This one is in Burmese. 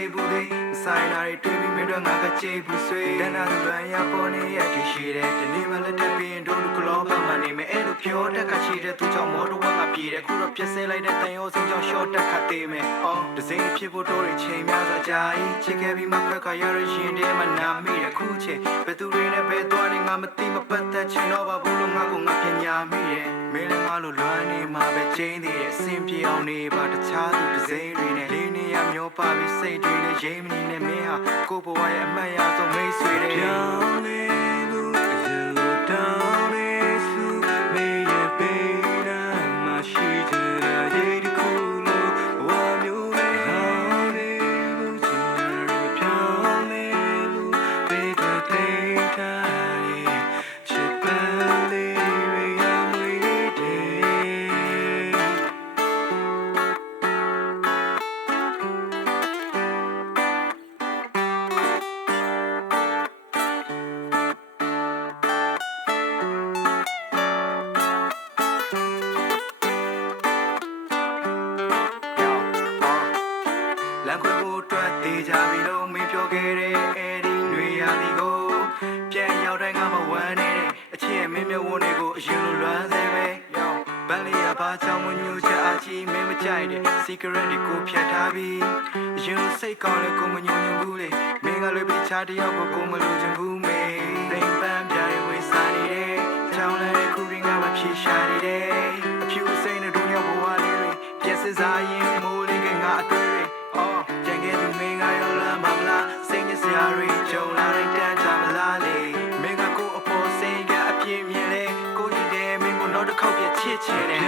သေးဘူးသေးဆိုင်လာတွေတွေ့ပြီးမြတော့ငါကကြိတ်ဘူးဆွေတန်းနာသူလွမ်းရပေါ်နေရတည်ရှိတယ်ဒီနေ့မှလက်ထပ်ပြီးရင်တို့ကလောဘမှနေမယ်အဲ့လိုပြောတက်ကချီတဲ့သူကြောင့်မော်တော်ဝါကပြေတယ်ခုတော့ပြက်စဲလိုက်တဲ့တန်ရောစင်းကြောင့်ရှော့တက်ခတ်သေးမယ်အော်ဒီစိမ့်ဖြစ်ဖို့တို့တွေချိန်များစွာကြာ၏ချစ်ခဲ့ပြီးမှခွက်ကရရရှင်တဲ့မှနာမိရခုချိန်ဘယ်သူတွေနဲ့ဘယ်သွားနေငါမသိမပတ်သက်ချင်တော့ပါဘူးလို့ငါကပညာမိတယ်မင်းလည်းငါလိုလွမ်းနေမှာပဲကျင်းသေးတယ်အစင်ပြေအောင်နေပါတခြားသူတစ်စိမ့်တွေနဲ့လေးနေရမျိုးပါပြီးစိတ်တွေနဲ့ရိမ်မနေနဲ့မင်းဟာကိုယ့်ဘဝရဲ့အမှတ်အရဆုံးမိတ်ဆွေတွေပြောင်းနေလို့အယူတောင်းနေစုမေးရပေးတာမရှိချင်တဲ့ရေဒီခုလို့ဘဝမျိုးနဲ့ဟောင်းနေလို့ချင်တယ်ပြောင်းနေလို့ဘေးကတိတ်ထားချစ်ပန်းလေးရရမွေတဲ့လမ်းခွဲဖို့အတွက်တေးကြပြီလို့မင်းပြောခဲ့တဲ့အဲ့ဒီຫນွေရာသီကိုပြန်ရောက်တိုင်းငါမဝမ်းနေတဲ့အချစ်ရဲ့မင်းမျိုးဝန်တွေကိုအရင်လိုလွမ်းစေပဲဘန်လေးရပါချောင်းမညူချအချီမင်းမကြိုက်တဲ့ secret တွေကိုဖြတ်ထားပြီးအရင်လိုစိတ်ကောင်းတဲ့ကိုမညူညင်ဘူးလေမင်းကလွေပြီးချတယောက်ကိုမလိုချင်ဘူးမေပိန်ပန်းပြရဝေးစားနေတယ်ချောင်းလည်းခုရင်းကမှဖြေရှာနေတယ်အဖြူစိမ့်တဲ့ဒုညဘဝလေးတွေပြည့်စင်စားရင်မိုးလေးကငါအတွေ့တွေအော်ကြံခဲ့သူမင်းကရောလမ်းမလားစိတ်နဲ့စရာတွေကြုံလာတဲ့တန်းချမလားလေမင်းကကိုအပေါ်စိတ်ကအပြင်းမြင်လေကိုကြီးတယ်မင်းကိုတော့တစ်ခေါက်ပြချစ်ချင်တယ်